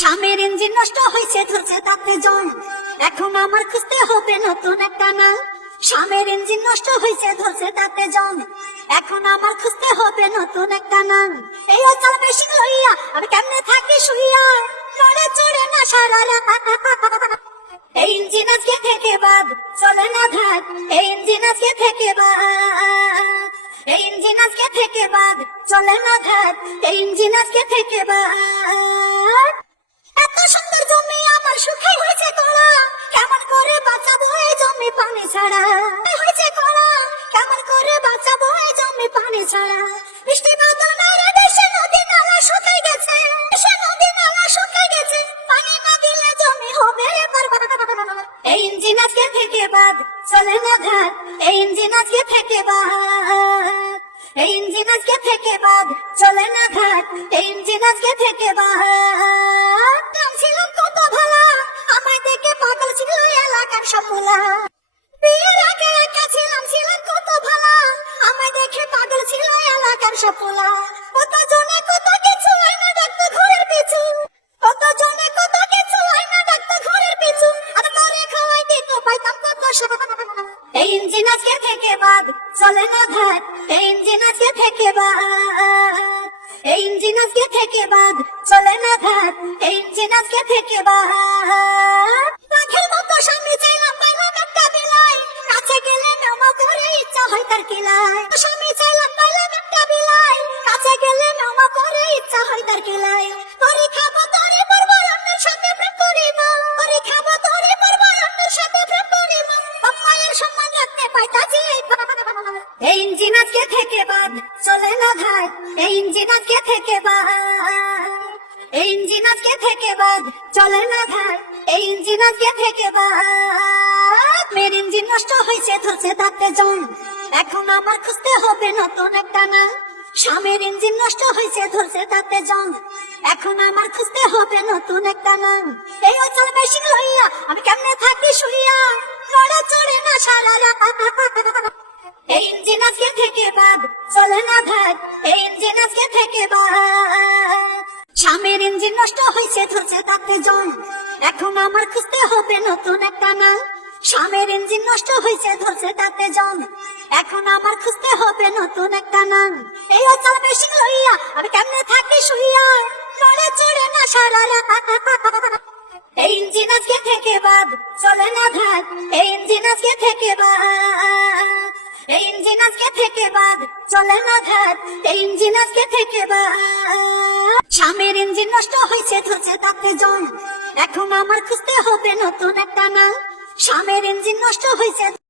স্বামীর ইঞ্জিন নষ্ট হয়েছে, ধরছে তাতে জং। এখন আমার খুঁজতে হবে নতুন একটা নাম। স্বামীর ইঞ্জিন নষ্ট হয়েছে, ধরছে তাতে জং। এখন আমার খুঁজতে হবে নতুন একটা নাম। এই অচল মেশিন লইয়া আমি কেমনে থাকি শুইয়া, নড়ে চড়ে না সারা রাত। এই ইঞ্জিন আজকে থেকে বাদ, চলে না ধাক। এই ইঞ্জিন আজকে থেকে বাদ, এই ইঞ্জিন আজকে থেকে বাদ, চলে না ধাক। এই ইঞ্জিন আজকে থেকে বাদ। এত সুন্দর জমি আমার সুখে হয়েছে করা, কেমন করে বাঁচাবো এই জমি পানি ছাড়া। হয়েছে করা, কেমন করে বাঁচাবো এই জমি পানি ছাড়া। বৃষ্টি বাদল মেরে দেশে নদী নালা শুকিয়ে গেছে, দেশে নদী নালা শুকিয়ে গেছে। পানি না দিলে জমি হবে বরবাদ। এই ইঞ্জিন আজকে থেকে বাদ, চলে না ঘাট। এই ইঞ্জিন আজকে থেকে বাদ, এই ইঞ্জিন আজকে থেকে বাদ, চলে না ঘাট। এই ইঞ্জিন আজকে থেকে বাদ। নাম ছিলাম কত ভালা, আমায় দেখে পাগল ছিল এলাকার সবগুলা। বিয়ের আগে একা ছিলাম, ছিলাম কত ভালা, আমায় দেখে পাগল ছিল এলাকার সবগুলা। কত জনে কত কিছু আইনা ডাকতো ঘরের পিছু, কত জনে কত কিছু আইনা ডাকতো ঘরের পিছু। আর করে খাওয়াই দিত পাইতাম কত সব। এই ইঞ্জিন আজকে থেকে বাদ, চলে না ঘাট। এই ইঞ্জিন আজকে থেকে বাদ, এই ইঞ্জিন আজকে থেকে বাদ, চলে না ঘাট। এই ইঞ্জিন আজকে থেকে বাদ। রাখের মতো স্বামী চাইলাম, পাইলাম একটা বিলাই। কাছে গেলে মেমো করে ইচ্ছা হয় তার কিলাই। স্বামী চাইলাম, পাইলাম একটা বিলাই। কাছে গেলে মেমো করে ইচ্ছা হয় তার কিলাই। তোরে খাবো তোরে পরবো, অন্যের সাথে প্রেম করিব। তোরে খাবো তোরে পরবো, অন্যের সাথে প্রেম করিব। মায়ের সম্মান রাখতে পাইতাছি। এই ইঞ্জিন আজকে থেকে বাদ, চলে না ঘাট। এই ইঞ্জিন আজকে থেকে বাদ, এই ইঞ্জিন আজকে থেকে বাদ, চলে না ঘাট। এই ইঞ্জিন আজকে থেকে বাদ। মের ইঞ্জিন নষ্ট হয়েছে, ধরছে তাতে জং। এখন আমার খুঁজতে হবে নতুন একটা নাম। স্বামীর ইঞ্জিন নষ্ট হয়েছে, ধরছে তাতে জং। এখন আমার খুঁজতে হবে নতুন একটা নাম। এই অচল মেশিন লইয়া আমি কেমনে থাকি শুইয়া, নড়ে চড়ে না সারা রাত। এই ইঞ্জিন আজকে থেকে বাদ, চলে না ঘাট। এই ইঞ্জিন আজকে থেকে বাদ। স্বামীর ইঞ্জিন নষ্ট হয়েছে, ধরছে তাতে জং। এখন আমার খুঁজতে হবে নতুন একটা নাম। স্বামীর ইঞ্জিন নষ্ট হয়েছে, ধরছে তাতে জং। এখন আমার খুঁজতে হবে নতুন একটা নাম। এই অচল মেশিন লইয়া আমি কেমনে থাকি শুইয়া, নড়ে চড়ে না সারা রাত। এই ইঞ্জিন আজকে থেকে বাদ, চলে না ঘাট। এই ইঞ্জিন আজকে থেকে বাদ, এই ইঞ্জিন আজকে থেকে বাদ, চলে না ঘাট। এই ইঞ্জিন আজকে থেকে বাদ। স্বামীর ইঞ্জিন নষ্ট হয়েছে, ধরছে তাতে জং। এখন আমার খুঁজতে হবে নতুন একটা নাম। স্বামীর ইঞ্জিন নষ্ট হয়েছে।